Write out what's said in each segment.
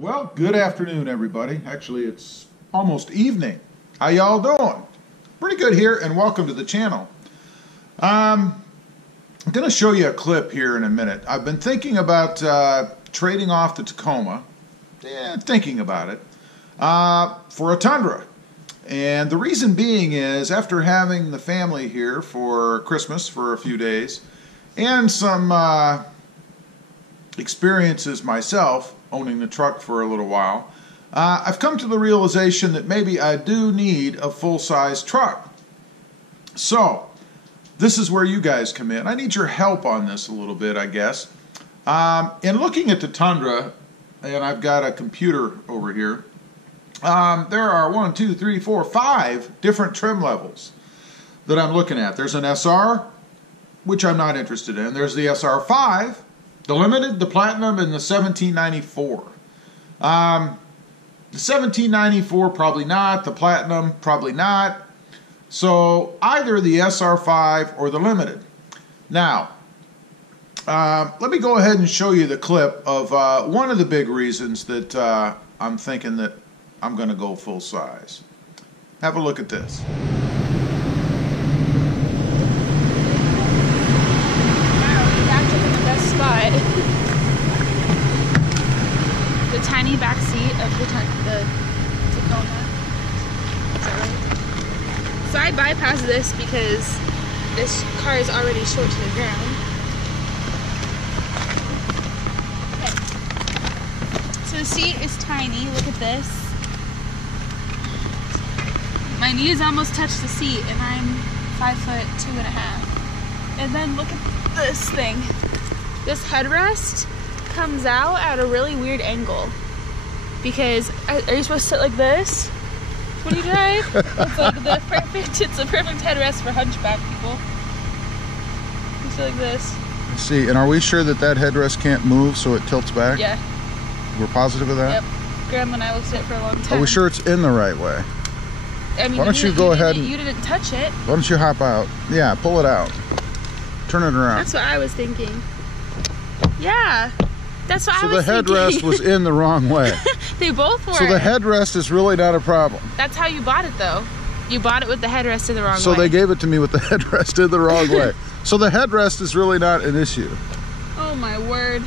Well, good afternoon, everybody. Actually, it's almost evening. How y'all doing? Pretty good here, and welcome to the channel. I'm going to show you a clip here in a minute. I've been thinking about trading off the Tacoma, thinking about it, for a Tundra. And the reason being is, after having the family here for Christmas for a few days, and some experiences myself, owning the truck for a little while, I've come to the realization that maybe I do need a full-size truck. So, this is where you guys come in. I need your help on this a little bit, I guess. In looking at the Tundra, and I've got a computer over here, there are 5 different trim levels that I'm looking at. There's an SR, which I'm not interested in. There's the SR5, the Limited, the Platinum, and the 1794. The 1794, probably not. The Platinum, probably not. So, either the SR5 or the Limited. Now, let me go ahead and show you the clip of one of the big reasons that I'm thinking that I'm going to go full size. Have a look at this. Spot. The tiny back seat of the Tacoma. Is that right? So I bypassed this because this car is already short to the ground. Okay. So the seat is tiny. Look at this. My knees almost touch the seat, and I'm 5'2.5". And then look at this thing. This headrest comes out at a really weird angle because are you supposed to sit like this when you drive? It's the perfect headrest for hunchback people. You sit like this. I see. And are we sure that that headrest can't move so it tilts back? Yeah. We're positive of that? Yep. Grandma and I looked at it for a long time. Are we sure it's in the right way? I mean, why don't you go ahead and... You didn't touch it. Why don't you hop out? Yeah, pull it out. Turn it around. That's what I was thinking. Yeah, that's what I was thinking. So the headrest was in the wrong way. They both were. So the headrest is really not a problem. That's how you bought it, though. You bought it with the headrest in the wrong way. So they gave it to me with the headrest in the wrong way. So the headrest is really not an issue. Oh my word.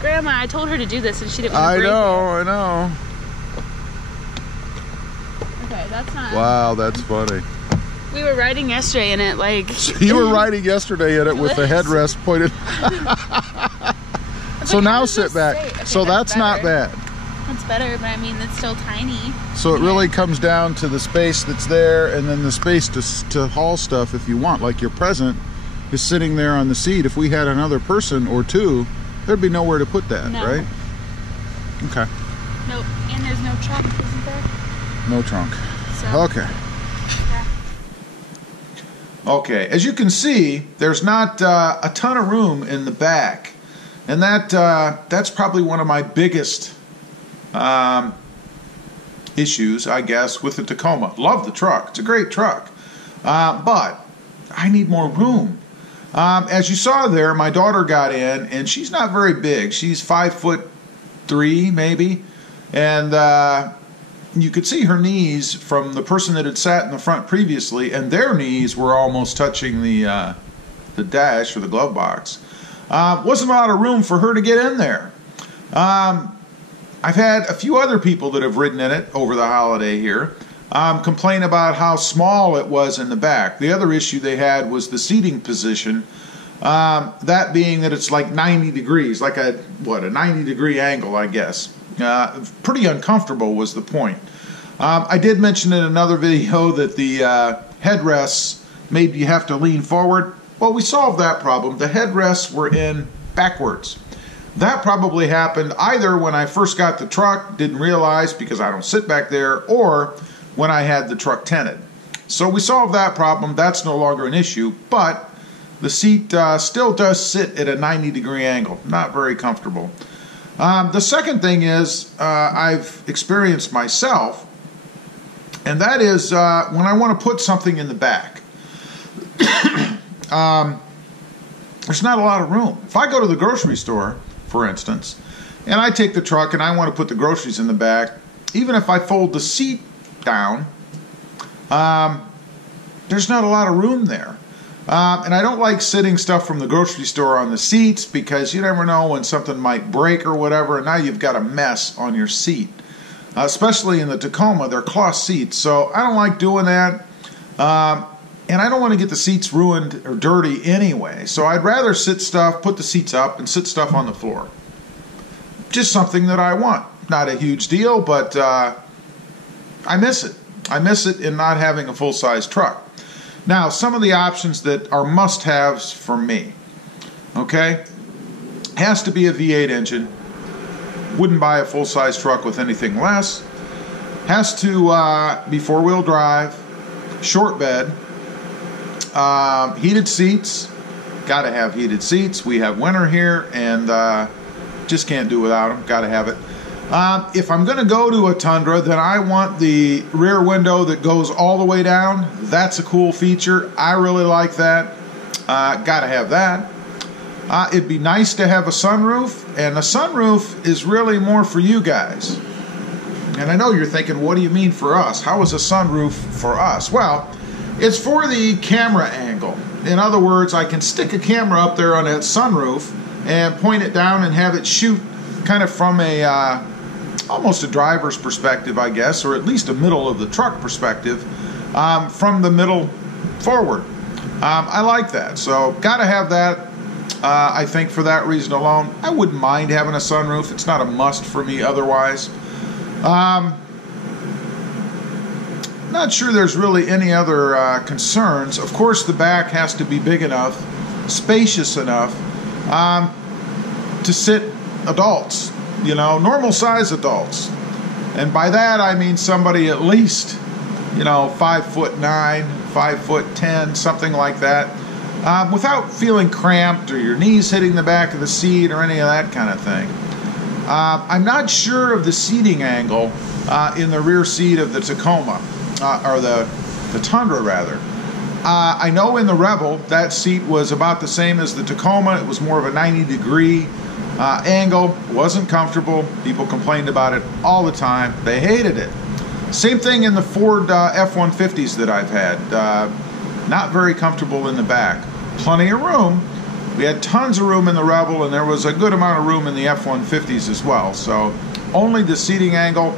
Grandma, I told her to do this and she didn't want to break it. I know. Okay, that's not... Wow, that's funny. We were riding yesterday in it, like... So you were riding yesterday in it with the headrest pointed... So now sit back. Okay, so that's not bad. That's better, but I mean, it's still tiny. So it really comes down to the space that's there, and then the space to haul stuff if you want. Like your present is sitting there on the seat. If we had another person or two, there'd be nowhere to put that, right? Okay. Nope. And there's no trunk, isn't there? No trunk. So, okay. Okay, as you can see, there's not a ton of room in the back, and that's probably one of my biggest issues, I guess, with the Tacoma. Love the truck; it's a great truck, but I need more room. As you saw there, my daughter got in, and she's not very big. She's 5'3", maybe, and you could see her knees from the person that had sat in the front previously, and their knees were almost touching the dash or the glove box. Wasn't a lot of room for her to get in there. I've had a few other people that have ridden in it over the holiday here complain about how small it was in the back. The other issue they had was the seating position, that being that it's like 90 degrees, like a 90-degree angle, I guess. Pretty uncomfortable was the point. I did mention in another video that the headrests made you have to lean forward. Well, we solved that problem. The headrests were in backwards. That probably happened either when I first got the truck, didn't realize because I don't sit back there, or when I had the truck tinted. So we solved that problem. That's no longer an issue, but the seat still does sit at a 90-degree angle. Not very comfortable. The second thing is I've experienced myself, and that is when I want to put something in the back. There's not a lot of room. If I go to the grocery store, for instance, and I take the truck and I want to put the groceries in the back, even if I fold the seat down, there's not a lot of room there. And I don't like sitting stuff from the grocery store on the seats because you never know when something might break or whatever, and now you've got a mess on your seat. Especially in the Tacoma, they're cloth seats, so I don't like doing that. And I don't want to get the seats ruined or dirty anyway, so I'd rather put the seats up and sit stuff on the floor. Just something that I want. Not a huge deal, but I miss it. I miss it in not having a full-size truck. Now, some of the options that are must-haves for me. Okay? Has to be a V8 engine. Wouldn't buy a full-size truck with anything less. Has to be four-wheel drive, short bed, heated seats. Got to have heated seats. We have winter here, and just can't do without them. Got to have it. If I'm going to go to a Tundra, then I want the rear window that goes all the way down. That's a cool feature. I really like that. Got to have that. It'd be nice to have a sunroof, and a sunroof is really more for you guys. And I know you're thinking, what do you mean for us? How is a sunroof for us? Well, it's for the camera angle. In other words, I can stick a camera up there on that sunroof and point it down and have it shoot kind of from a almost a driver's perspective, I guess, or at least a middle of the truck perspective, from the middle forward. I like that, so got to have that. I think for that reason alone, I wouldn't mind having a sunroof. It's not a must for me otherwise. Not sure there's really any other concerns. Of course, the back has to be big enough, spacious enough to sit adults, you know, normal size adults. And by that I mean somebody at least, you know, 5'9", 5'10", something like that, without feeling cramped or your knees hitting the back of the seat or any of that kind of thing. I'm not sure of the seating angle in the rear seat of the Tacoma, or the Tundra rather. I know in the Rebel that seat was about the same as the Tacoma. It was more of a 90-degree angle. Wasn't comfortable. People complained about it all the time. They hated it. Same thing in the Ford F-150s that I've had. Not very comfortable in the back. Plenty of room. We had tons of room in the Rebel, and there was a good amount of room in the F-150s as well. So only the seating angle.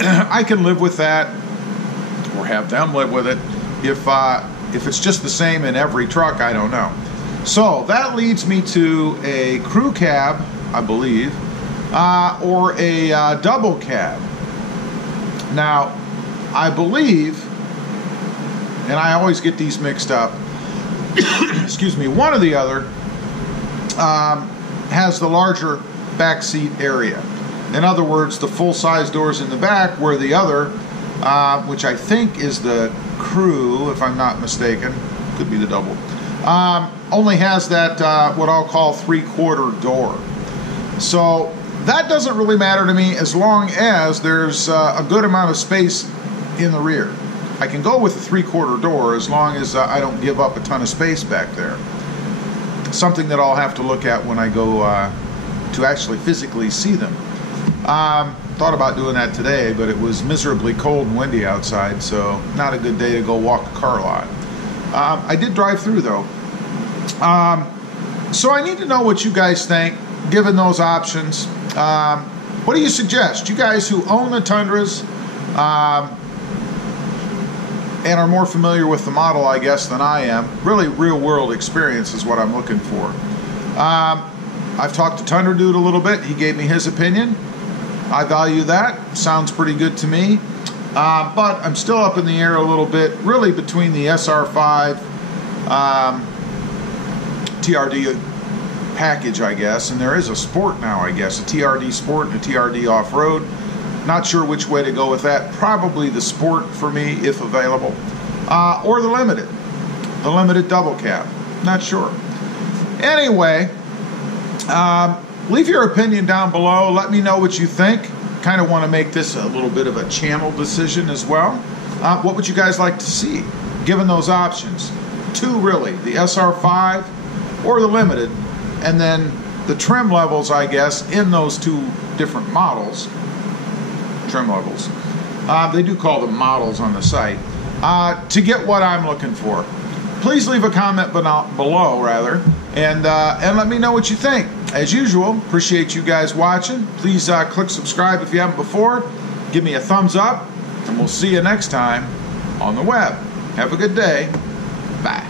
I can live with that, or have them live with it. If it's just the same in every truck, I don't know. So that leads me to a crew cab, I believe, or a double cab. Now, I believe, and I always get these mixed up, excuse me, one or the other has the larger back seat area. In other words, the full-size doors in the back, where the other, which I think is the crew, if I'm not mistaken, could be the double, only has that what I'll call 3/4 door. So that doesn't really matter to me as long as there's a good amount of space in the rear. I can go with a 3/4 door as long as I don't give up a ton of space back there. Something that I'll have to look at when I go to actually physically see them. Thought about doing that today, but it was miserably cold and windy outside, so not a good day to go walk a car lot. I did drive through though. So I need to know what you guys think, given those options. What do you suggest? You guys who own the Tundras and are more familiar with the model, I guess, than I am. Really real world experience is what I'm looking for. I've talked to Tundra Dude a little bit. He gave me his opinion. I value that. Sounds pretty good to me. But I'm still up in the air a little bit, really between the SR5 TRD package, I guess, and there is a Sport now, I guess, a TRD Sport and a TRD Off-Road. Not sure which way to go with that. Probably the Sport for me, if available, or the Limited double cab. Not sure. Anyway, leave your opinion down below. Let me know what you think. Kind of want to make this a little bit of a channel decision as well. What would you guys like to see, given those options? Two, really. The SR5 or the Limited, and then the trim levels, I guess, in those two different models. Trim levels. They do call them models on the site. To get what I'm looking for. Please leave a comment below, and let me know what you think. As usual, appreciate you guys watching. Please click subscribe if you haven't before. Give me a thumbs up, and we'll see you next time on the web. Have a good day. Bye.